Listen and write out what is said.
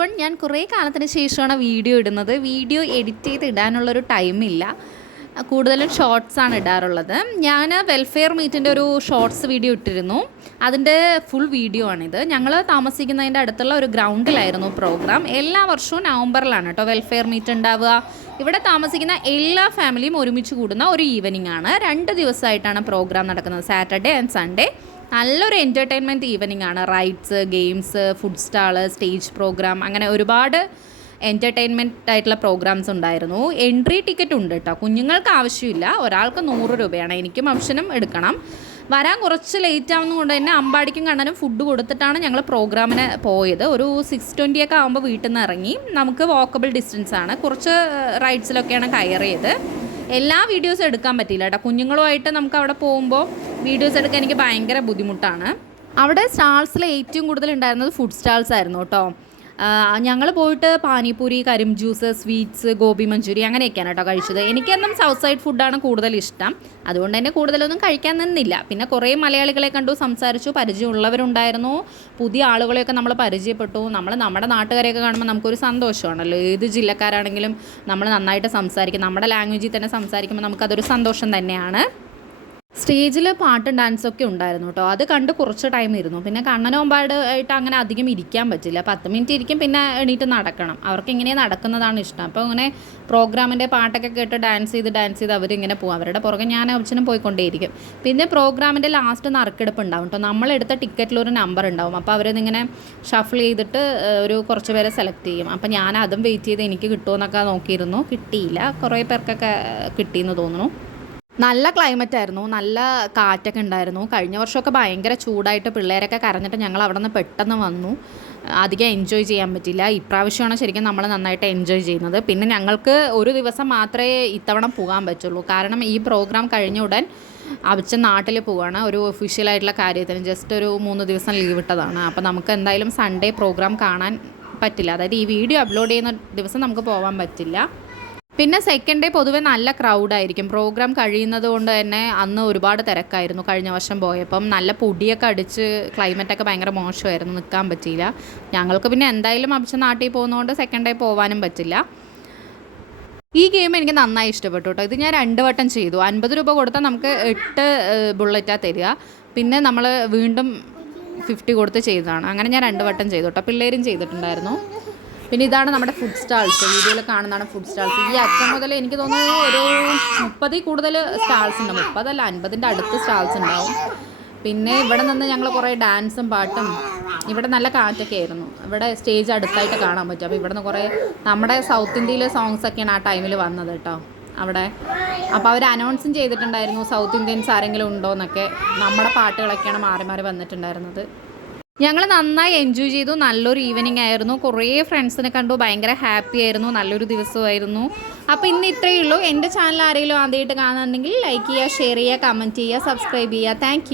Everyone, ഞാൻ കുറേ കാലത്തിന് ശേഷമാണ് വീഡിയോ ഇടുന്നത്. വീഡിയോ എഡിറ്റ് ചെയ്ത് ഇടാനുള്ളൊരു ടൈമില്ല. കൂടുതലും ഷോർട്സാണ് ഇടാറുള്ളത്. ഞാൻ വെൽഫെയർ മീറ്റിൻ്റെ ഒരു ഷോർട്സ് വീഡിയോ ഇട്ടിരുന്നു. അതിൻ്റെ ഫുൾ വീഡിയോ ആണിത്. ഞങ്ങൾ താമസിക്കുന്നതിൻ്റെ അടുത്തുള്ള ഒരു ഗ്രൗണ്ടിലായിരുന്നു പ്രോഗ്രാം. എല്ലാ വർഷവും നവംബറിലാണ് കേട്ടോ വെൽഫെയർ മീറ്റ് ഉണ്ടാവുക. ഇവിടെ താമസിക്കുന്ന എല്ലാ ഫാമിലിയും ഒരുമിച്ച് കൂടുന്ന ഒരു ഈവനിങ് ആണ്. 2 ദിവസമായിട്ടാണ് പ്രോഗ്രാം നടക്കുന്നത്, സാറ്റർഡേ ആൻഡ് സൺഡേ. നല്ലൊരു എൻ്റർടൈൻമെൻറ്റ് ഈവനിങ് ആണ്. Rides, games, food stall, stage programme, അങ്ങനെ ഒരുപാട് എൻ്റർടൈൻമെൻറ്റ് ആയിട്ടുള്ള പ്രോഗ്രാംസ് ഉണ്ടായിരുന്നു. എൻട്രി ടിക്കറ്റ് ഉണ്ട് കേട്ടോ. കുഞ്ഞുങ്ങൾക്ക് ആവശ്യമില്ല. ഒരാൾക്ക് 100 രൂപയാണ്. എനിക്കും ഓപ്ഷനും എടുക്കണം. വരാൻ കുറച്ച് ലേറ്റ് ആവുന്നതുകൊണ്ട് തന്നെ അമ്പാടിക്കും കണ്ണനും ഫുഡ് കൊടുത്തിട്ടാണ് ഞങ്ങൾ പ്രോഗ്രാമിന് പോയത്. ഒരു 6:20 ഒക്കെ ആകുമ്പോൾ വീട്ടിൽ നിന്ന് ഇറങ്ങി. നമുക്ക് വാക്കബിൾ ഡിസ്റ്റൻസ് ആണ്. കുറച്ച് റൈഡ്സിലൊക്കെയാണ് കയറിയത്. എല്ലാ വീഡിയോസും എടുക്കാൻ പറ്റിയില്ല കേട്ടോ. കുഞ്ഞുങ്ങളുമായിട്ട് നമുക്ക് അവിടെ പോകുമ്പോൾ വീഡിയോസ് എടുക്കാൻ എനിക്ക് ഭയങ്കര ബുദ്ധിമുട്ടാണ്. അവിടെ സ്റ്റാൾസിൽ ഏറ്റവും കൂടുതൽ ഉണ്ടായിരുന്നത് ഫുഡ് സ്റ്റാൾസ് ആയിരുന്നു കേട്ടോ. ഞങ്ങൾ പോയിട്ട് പാനിപൂരി, കരിം ജ്യൂസ്, സ്വീറ്റ്സ്, ഗോബി മഞ്ചൂരി അങ്ങനെയൊക്കെയാണ് കേട്ടോ കഴിച്ചത്. എനിക്കെന്നും സൗത്ത് സൈഡ് ഫുഡാണ് കൂടുതൽ ഇഷ്ടം. അതുകൊണ്ട് തന്നെ കൂടുതലൊന്നും കഴിക്കാൻ നിന്നില്ല. പിന്നെ കുറേ മലയാളികളെ കണ്ടു, സംസാരിച്ചു, പരിചയമുള്ളവരുണ്ടായിരുന്നു. പുതിയ ആളുകളെയൊക്കെ നമ്മൾ പരിചയപ്പെട്ടു. നമ്മുടെ നാട്ടുകാരെയൊക്കെ കാണുമ്പോൾ നമുക്കൊരു സന്തോഷമാണല്ലോ. ഏത് ജില്ലക്കാരാണെങ്കിലും നമ്മൾ നന്നായിട്ട് സംസാരിക്കും. നമ്മുടെ ലാംഗ്വേജിൽ തന്നെ സംസാരിക്കുമ്പോൾ നമുക്കതൊരു സന്തോഷം തന്നെയാണ്. സ്റ്റേജിൽ പാട്ടും ഡാൻസൊക്കെ ഉണ്ടായിരുന്നു കേട്ടോ. അത് കണ്ട് കുറച്ച് ടൈം ഇരുന്നു. പിന്നെ കണ്ണനോമ്പാടായിട്ട് അങ്ങനെ അധികം ഇരിക്കാൻ പറ്റില്ല. 10 മിനിറ്റ് ഇരിക്കും, പിന്നെ എണീറ്റ് നടക്കണം. അവർക്ക് ഇങ്ങനെ നടക്കുന്നതാണ് ഇഷ്ടം. അപ്പോൾ ഇങ്ങനെ പ്രോഗ്രാമിൻ്റെ പാട്ടൊക്കെ കേട്ട് ഡാൻസ് ചെയ്ത് അവരിങ്ങനെ പോകും. അവരുടെ പുറകെ ഞാൻ അച്ഛനും പോയിക്കൊണ്ടേയിരിക്കും. പിന്നെ പ്രോഗ്രാമിൻ്റെ ലാസ്റ്റ് നറുക്കെടുപ്പ് ഉണ്ടാവും കേട്ടോ. നമ്മളെടുത്ത ടിക്കറ്റിലൊരു നമ്പർ ഉണ്ടാവും. അപ്പോൾ അവരിതിങ്ങനെ ഷഫിൾ ചെയ്തിട്ട് ഒരു കുറച്ച് പേരെ സെലക്ട് ചെയ്യും. അപ്പോൾ ഞാൻ അതും വെയിറ്റ് ചെയ്ത് എനിക്ക് കിട്ടുമെന്നൊക്കെ നോക്കിയിരുന്നു. കിട്ടിയില്ല. കുറേ പേർക്കൊക്കെ കിട്ടിയെന്ന് തോന്നുന്നു. നല്ല ക്ലൈമറ്റ് ആയിരുന്നു. നല്ല കാറ്റൊക്കെ ഉണ്ടായിരുന്നു. കഴിഞ്ഞ വർഷമൊക്കെ ഭയങ്കര ചൂടായിട്ട് പിള്ളേരൊക്കെ കരഞ്ഞിട്ട് ഞങ്ങൾ അവിടെ നിന്ന് പെട്ടെന്ന് വന്നു. അധികം എൻജോയ് ചെയ്യാൻ പറ്റില്ല. ഇപ്രാവശ്യമാണ് ശരിക്കും നമ്മൾ നന്നായിട്ട് എൻജോയ് ചെയ്യുന്നത്. പിന്നെ ഞങ്ങൾക്ക് ഒരു ദിവസം മാത്രമേ ഇത്തവണ പോകാൻ പറ്റുള്ളൂ. കാരണം ഈ പ്രോഗ്രാം കഴിഞ്ഞ ഉടൻ അച്ഛൻ നാട്ടിൽ പോവുകയാണ് ഒരു ഒഫീഷ്യലായിട്ടുള്ള കാര്യത്തിന്. ജസ്റ്റ് ഒരു 3 ദിവസം ലീവ് ഇട്ടതാണ്. അപ്പോൾ നമുക്ക് എന്തായാലും സൺഡേ പ്രോഗ്രാം കാണാൻ പറ്റില്ല. അതായത് ഈ വീഡിയോ അപ്ലോഡ് ചെയ്യുന്ന ദിവസം നമുക്ക് പോകാൻ പറ്റില്ല. പിന്നെ സെക്കൻഡ് ഡേ പൊതുവെ നല്ല ക്രൗഡായിരിക്കും. പ്രോഗ്രാം കഴിയുന്നത് കൊണ്ട് തന്നെ അന്ന് ഒരുപാട് തിരക്കായിരുന്നു. കഴിഞ്ഞ വർഷം പോയപ്പം നല്ല പൊടിയൊക്കെ അടിച്ച് ക്ലൈമറ്റൊക്കെ ഭയങ്കര മോശമായിരുന്നു. നിൽക്കാൻ പറ്റിയില്ല. ഞങ്ങൾക്ക് പിന്നെ എന്തായാലും അഭിച്ച നാട്ടിൽ പോകുന്നതുകൊണ്ട് സെക്കൻഡ് ഡേ പോകാനും പറ്റില്ല. ഈ ഗെയിം എനിക്ക് നന്നായി ഇഷ്ടപ്പെട്ടു കേട്ടോ. ഇത് ഞാൻ 2 വട്ടം ചെയ്തു. 50 രൂപ കൊടുത്താൽ നമുക്ക് 8 ബുള്ളറ്റാണ് തരിക. പിന്നെ നമ്മൾ വീണ്ടും 50 കൊടുത്ത് ചെയ്തതാണ്. അങ്ങനെ ഞാൻ 2 വട്ടം ചെയ്തു കേട്ടോ. പിള്ളേരും ചെയ്തിട്ടുണ്ടായിരുന്നു. പിന്നെ ഇതാണ് നമ്മുടെ ഫുഡ് സ്റ്റാൾസ്. വീഡിയോയിൽ കാണുന്നതാണ് ഫുഡ് സ്റ്റാൾസ്. ഈ അറ്റം മുതൽ എനിക്ക് തോന്നുന്നു ഒരു 30 കൂടുതൽ സ്റ്റാൾസ് ഉണ്ടാവും. 30 അല്ല 50ൻ്റെ അടുത്ത് സ്റ്റാൾസ് ഉണ്ടാവും. പിന്നെ ഇവിടെ നിന്ന് ഞങ്ങൾ കുറേ ഡാൻസും പാട്ടും, ഇവിടെ നല്ല കാറ്റൊക്കെ ആയിരുന്നു. ഇവിടെ സ്റ്റേജ് അടുത്തായിട്ട് കാണാൻ പറ്റും. അപ്പോൾ ഇവിടെ നിന്ന് കുറേ നമ്മുടെ സൗത്ത് ഇന്ത്യയിലെ സോങ്സൊക്കെയാണ് ആ ടൈമിൽ വന്നത് കേട്ടോ അവിടെ. അപ്പോൾ അവർ അനൗൺസും ചെയ്തിട്ടുണ്ടായിരുന്നു സൗത്ത് ഇന്ത്യൻസ് ആരെങ്കിലും ഉണ്ടോ എന്നൊക്കെ. നമ്മുടെ പാട്ടുകളൊക്കെയാണ് മാറി മാറി വന്നിട്ടുണ്ടായിരുന്നത്. ഞങ്ങൾ നന്നായി എൻജോയ് ചെയ്തു. നല്ലൊരു ഈവനിങ് ആയിരുന്നു. കുറേ ഫ്രണ്ട്സിനെ കണ്ടു. ഭയങ്കര ഹാപ്പി ആയിരുന്നു. നല്ലൊരു ദിവസമായിരുന്നു. അപ്പോൾ ഇന്ന് ഇത്രയേ ഉള്ളൂ. എൻ്റെ ചാനൽ ആരെങ്കിലും ആദ്യമായിട്ട് കാണുന്നുണ്ടെങ്കിൽ ലൈക്ക് ചെയ്യുക, ഷെയർ ചെയ്യുക, കമൻറ്റ് ചെയ്യുക, സബ്സ്ക്രൈബ് ചെയ്യുക. താങ്ക്